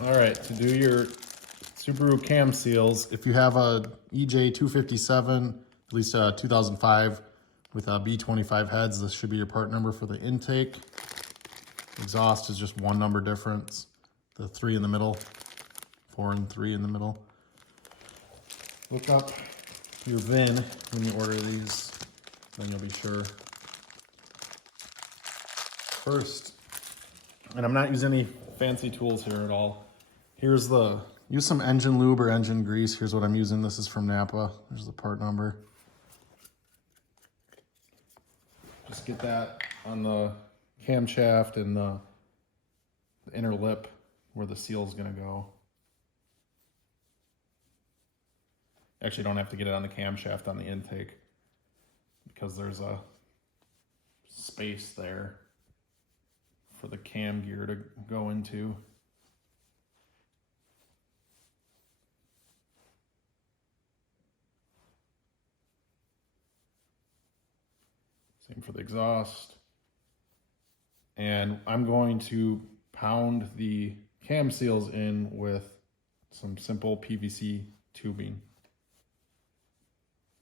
All right, to do your Subaru cam seals, if you have a EJ257, at least a 2005 with a B25 heads, this should be your part number for the intake. Exhaust is just one number difference. The 3 in the middle, 4 and 3 in the middle. Look up your VIN when you order these, then you'll be sure. First, and I'm not using any fancy tools here at all. Use some engine lube or engine grease. Here's what I'm using. This is from Napa. There's the part number. Just get that on the camshaft and the inner lip where the seal is going to go. Actually, don't have to get it on the camshaft on the intake because there's a space there for the cam gear to go into. Same for the exhaust. And I'm going to pound the cam seals in with some simple PVC tubing.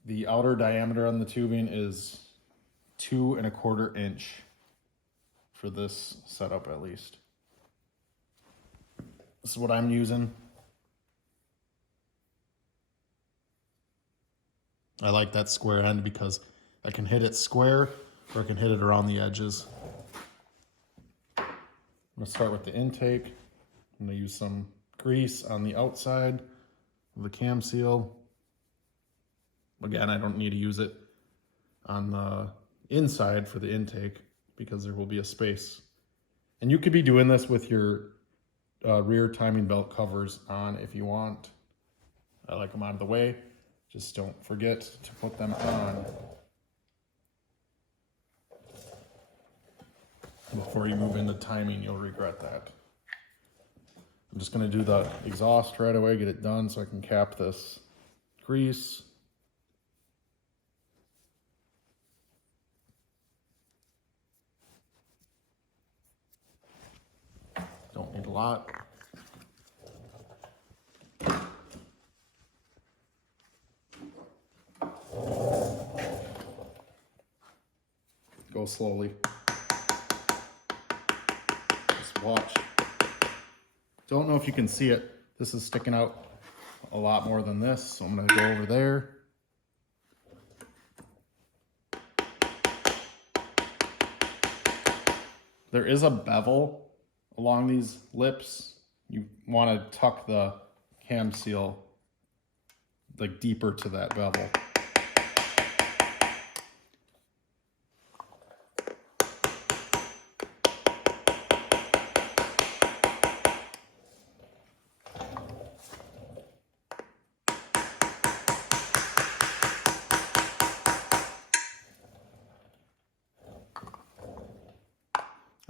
The outer diameter on the tubing is 2 1/4 inch for this setup at least. This is what I'm using. I like that square end because I can hit it square or I can hit it around the edges. I'm gonna start with the intake. I'm gonna use some grease on the outside of the cam seal. Again, I don't need to use it on the inside for the intake because there will be a space. And you could be doing this with your rear timing belt covers on if you want. I like them out of the way. Just don't forget to put them on before you move into timing. You'll regret that. I'm just going to do the exhaust right away, get it done so I can cap this grease. Don't need a lot. Go slowly. Just watch. Don't know if you can see it. This is sticking out a lot more than this, so I'm going to go over there. There is a bevel along these lips. You want to tuck the cam seal like deeper to that bevel.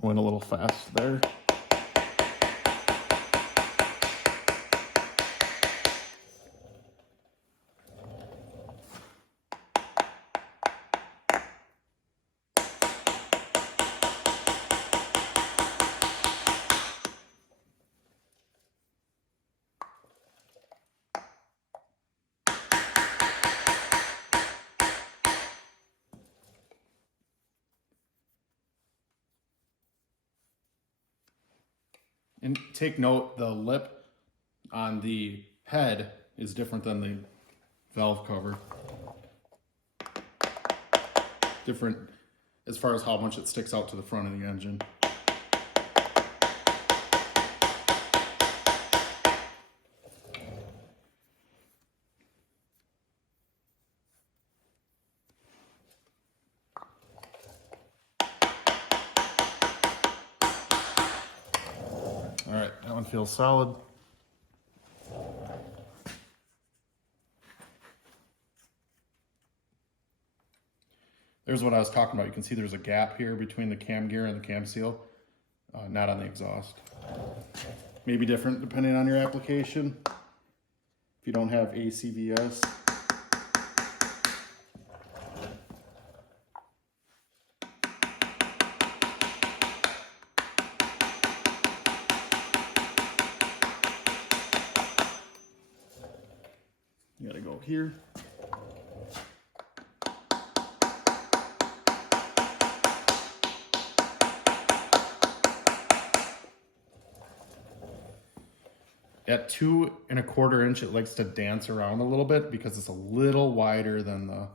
Went a little fast there. And take note, the lip on the head is different than the valve cover. Different as far as how much it sticks out to the front of the engine. All right, that one feels solid. There's what I was talking about. You can see there's a gap here between the cam gear and the cam seal, not on the exhaust. Maybe different depending on your application. If you don't have ACVS. gotta go here. At 2 1/4 inch, it likes to dance around a little bit because it's a little wider than the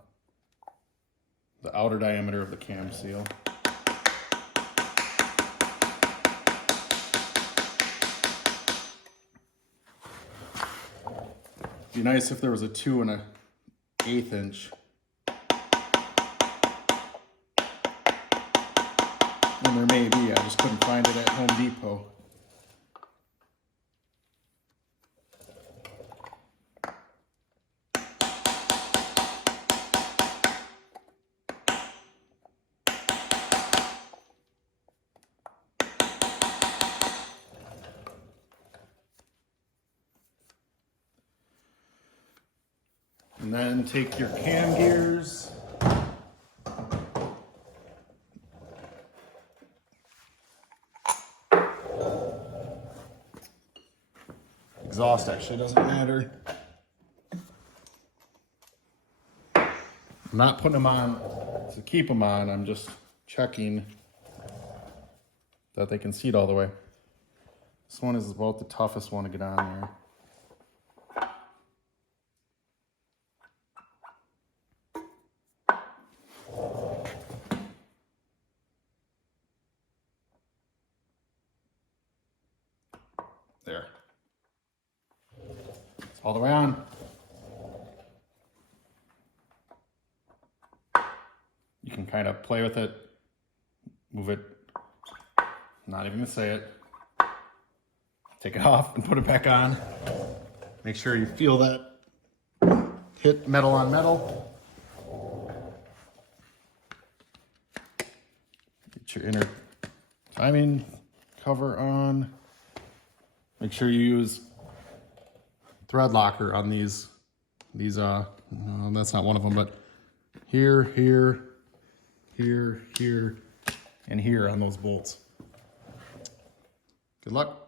outer diameter of the cam seal. It'd be nice if there was a 2 1/8 inch. And there may be, I just couldn't find it at Home Depot. And then take your cam gears. Exhaust actually doesn't matter. I'm not putting them on to keep them on, I'm just checking that they can seat all the way. This one is about the toughest one to get on there. There. It's all the way on. You can kind of play with it, move it, not even gonna say it. Take it off and put it back on. Make sure you feel that hit metal on metal. Get your inner timing cover on. Make sure you use thread locker on these, no, that's not one of them, but here, here, here, here, and here on those bolts. Good luck.